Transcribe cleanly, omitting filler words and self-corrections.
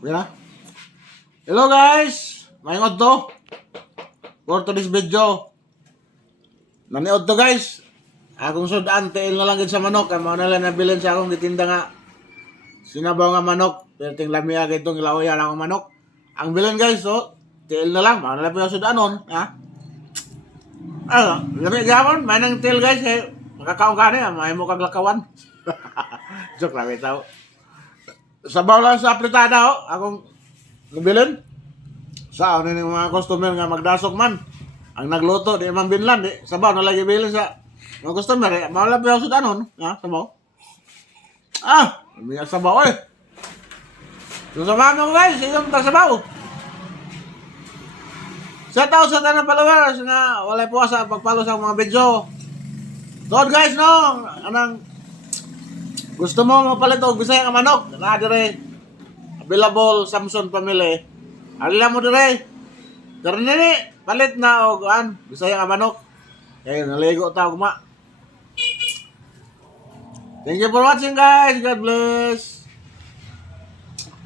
Yeah. Hello guys! Mayong to. For today's video. Naniod to guys. Akong sudan, tiil na lang gid sa manok. Kaya mga nalang nabilin sa akong gitinda nga. Sinabaw nga manok. Pero ting lamia itong ilawayan akong manok. Ang bilin guys, so, tiil na lang. Mga nalang pinang sudanon. Ha? Ano? Lami gamon. May nang tiil guys. Eh, makakaong ka na. May mo kang lakawan. Joke lang ito. Sabaw lang sa aplitada ho. Akong nabilin. Sa ano yung mga customer nga magdasok man. Ang nagluto, di man binlan, di. Sabaw, nalagi bilin sa mga customer, eh. Mawala pa yung sudanon. Ha, sabaw. Ah, may sabaw, eh. So, samahan mo guys, yung sabaw. Sa tao sa tanang followers nga, walay puwasa pagpalo sa mga video. Doon guys, no, anang gusto mo mapalit og Bisaya nga manok, na dire available Samson family. Alila mo dire. Karne palit na og Bisaya nga manok. Kaya naligo ta ugma. Thank you for watching guys. God bless.